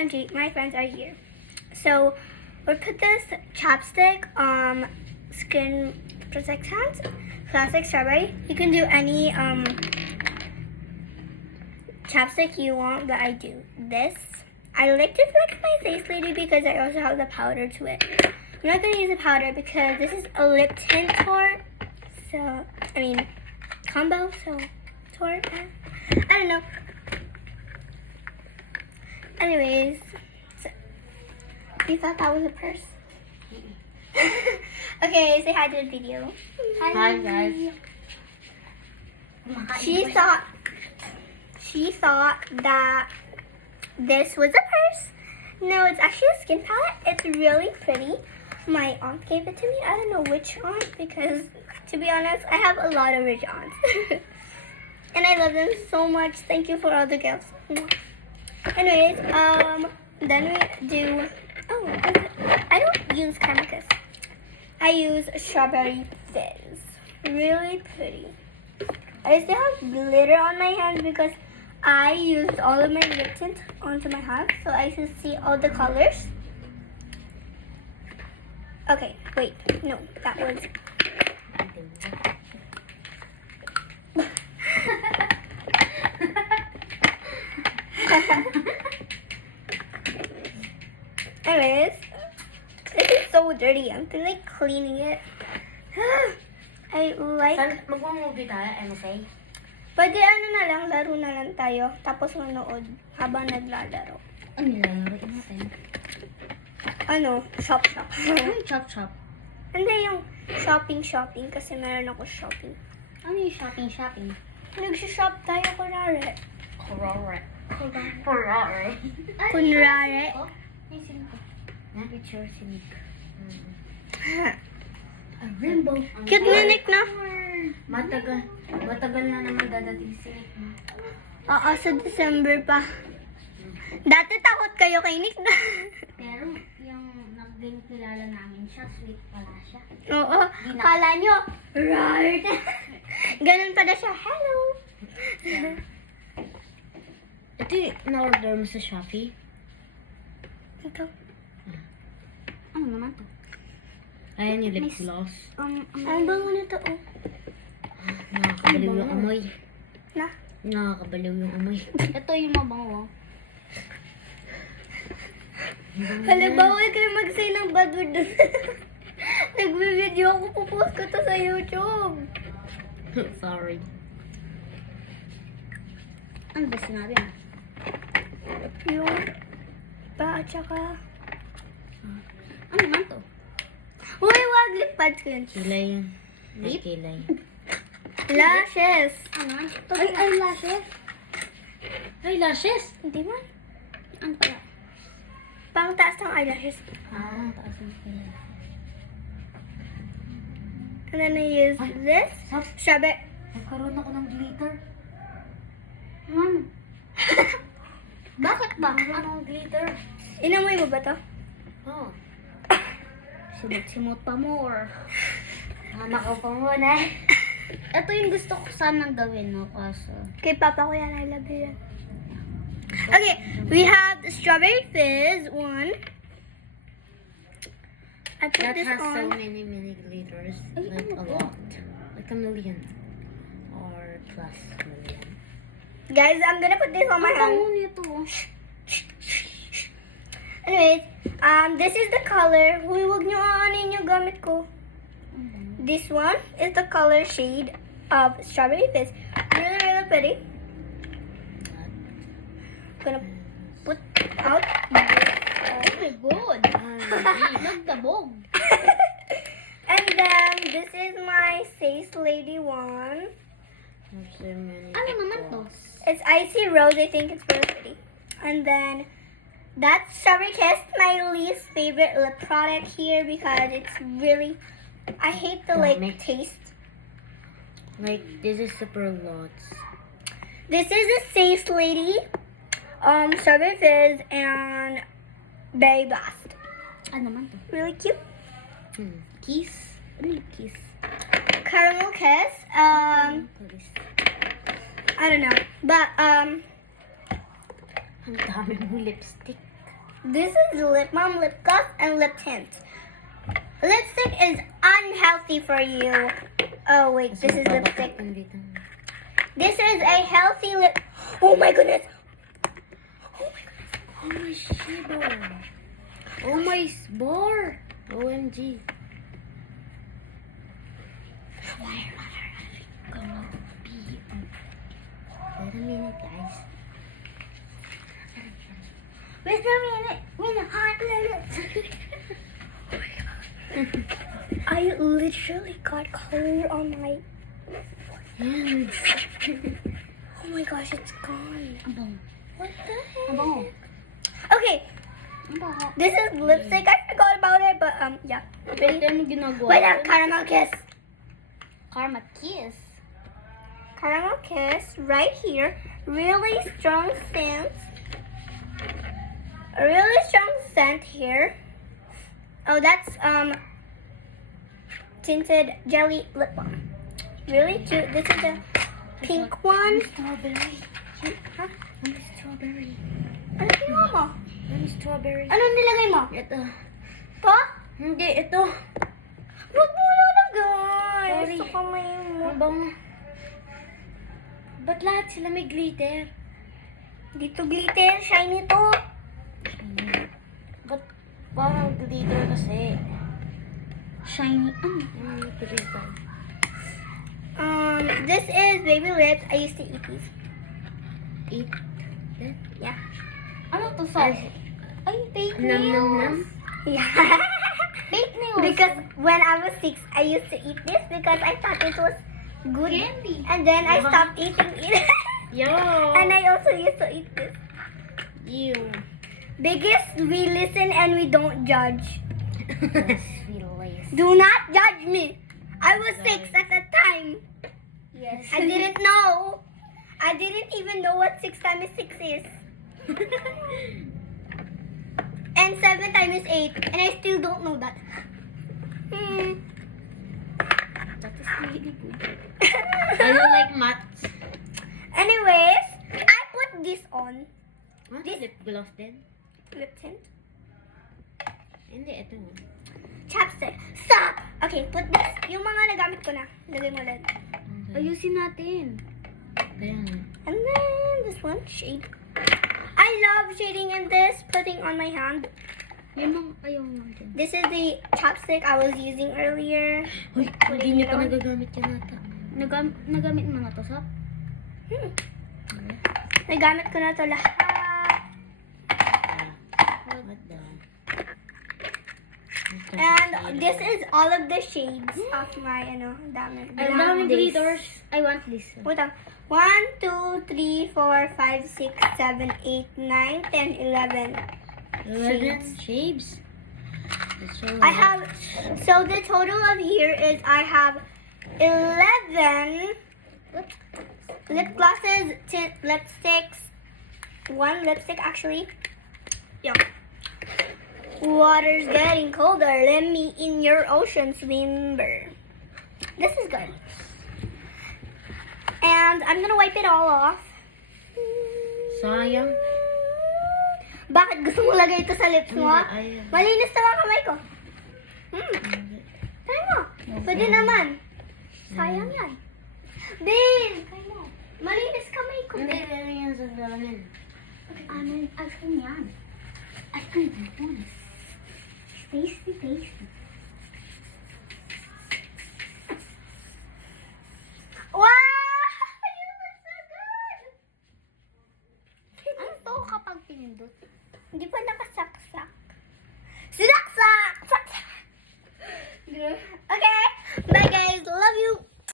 OMG, my friends are here. So, we'll put this chapstick, Skin Protect Hands, Classic Strawberry. You can do any, chapstick you want, but I do this. I like to flex my face lady because I also have the powder to it. I'm not going to use the powder because this is a lip tint tour. So, combo, so, tour. I don't know. Anyways, so, you thought that was a purse? Okay, say hi to the video. Hi guys. She thought that this was a purse. No, it's actually a skin palette. It's really pretty. My aunt gave it to me. I don't know which aunt because, to be honest, I have a lot of rich aunts. And I love them so much. Thank you for all the gifts. Anyways, then we do, I don't use Chemicus. I use Strawberry Fizz. Really pretty. I still have glitter on my hands because I used all of my lip tint onto my hands, so I should see all the colors. Okay, wait, no, that was... Anyways, this is so dirty. I'm still like cleaning it. I like... Magmo-movie tayo, MSA? Pwede laro na lang tayo. Tapos manood habang naglalaro. Ano nilalaro natin? Shop. Chop. Hindi yung shopping kasi meron ako shopping. Ano yung shopping? Nag-shop tayo kunwari. Kunwari. Kunwari. Ay, sino ko? Picture si Nick. A rainbow. Cute na Nick, no? Matagal na naman dadating si Nick. Oo, sa December pa. Dati takot kayo kay Nick na. Pero yung naging kilala namin siya, sweet pala siya. Oo, kala nyo, right? Ganun pala siya, hello. Ito yung na-order mo sa Shopee? Ito. Ano naman to? Ayan yung lip gloss. Ang bango nito, oh. Nakakabaliw yung amoy. Na? Nakakabaliw yung amoy. Ito yung mabango. Hala, bawal kayo mag-say ng bad word dun. Nagbe-video ako, pupost ko to sa YouTube. Sorry. Ano ba sinabi mo? Yung pa at saka... Ano naman to? Uy, wag lip pads ko yun. Kilay yan. Lip? Kilay. Lashes. Ano? Ay, lashes. Eyelashes? Hindi man. Ano pala? Pang taas ng eyelashes. Taas ng kilay. And then I use this. Strawberry. Nagkaroon ako ng glitter. Bakit ba? Nagkaroon ng glitter. Inamoy mo ba to? Oh. Simot pa more. Anak ko pa muna. Ito yung gusto ko sanang gawin, no? Kaso... Kay Papa ko yan. I love you yan. Okay, we have the Strawberry Fizz one. I put That this has on. so many glitters. Like a lot. Like a million. Or plus million. Guys, I'm gonna put this on my hand. nito. Anyways, this is the color. Huy, wag nyo aanin yung gamit ko. This one is the color shade of Strawberry Fizz. Really, really pretty. Gonna put out this. Oh my god. Nagdabog. And then, this is my Face Lady one. Ano naman to? It's Icy Rose. I think it's really pretty. And then, that's Strawberry Kiss, my least favorite lip product here because it's really... I hate the taste. Like, this is super lots. This is the Face Lady, Strawberry Fizz, and Berry Blast. Ano naman to? Really cute. Kiss? Ano yung kiss? Caramel Kiss. I don't know. But, Ang dami mong lipstick. This is lip balm, lip gloss, and lip tint. Lipstick is unhealthy for you. Oh wait, this is lipstick. This is a healthy lip. Oh my goodness. Oh my goodness. Oh my shibo. Oh my spore. OMG. Gonna be. Wait a minute, guys. Wait a minute. Wait a hot minute. I literally got color on my. Hands. Oh my gosh, it's gone. Abang. What the heck? Abang. Okay, Abang. this is lipstick. I forgot about it, but yeah. Ready? Ano ginagawa? Wait, caramel kiss. Karma kiss. Caramel kiss right here. Really strong scent. A really strong scent here. Oh, that's tinted jelly lip balm. Really cute. This is the pink one. Strawberry. Huh? Ano strawberry? Ano ginawa mo? Ano strawberry? Anong nilagay mo? Ito. To? Hindi, ito. Huwag mo nalagay. Sorry. Sa kamay mo. Abang. Ba't lahat sila may glitter? Dito glitter. Shiny to. Ba't parang glitter kasi? Shiny. Glitter. This is baby lips. I used to eat these. Eat. Yeah. Ano to sa? Ay, fake Nam, nam, nam. nails. Yeah. Fake nails. Because when I was 6, I used to eat this because I thought it was good. Candy. And then I stopped eating it. Yo. And I also used to eat this. You. Biggest, we listen and we don't judge. Yes, feelings. Do not judge me. I was 6 at the time. Yes. I didn't know. I didn't even know what 6 times 6 is. And 7 times 8. And I still don't know that. That is really good. I don't like maths. Anyways, I put this on. This lip gloss din? Lip tint. Hindi, ito. Chapstick. Stop! Okay, put this. Yung mga nagamit ko na. Lagay mo lang. Ayusin natin. Kaya nga. And then this one, shade. I love shading in this, putting on my hand. Yun ang ayaw natin. This is the chapstick I was using earlier. Uy, hindi niya pa nagagamit yan ata. Nagamit mo na to, Sap? Nagamit ko na to lahat. What the? And this is all of the shades of my, dami. Ang daming glitters. I want this. Wait lang. 1, 2, 3, 4, 5, 6, 7, 8, 9, 10, 11. 11 shapes. I have, so the total of here is I have 11 lip glosses, lipsticks, 1 lipstick actually. Yeah. Water's getting colder. Let me in your ocean swimmer. This is good. And I'm gonna wipe it all off. Sayang. Bakit gusto mo lagay ito sa lips mo? Hindi, ayaw. Malinis naman kamay ko. Try mo. Pwede naman. Sayang yan. Bin! Try mo. Malinis kamay ko. Hindi, ano yan sa salamin? Ice cream yan. Ice cream. Tasty, tasty. Wow! You look so good! Ano to kapag pinindot? Hindi pa nakasaksak.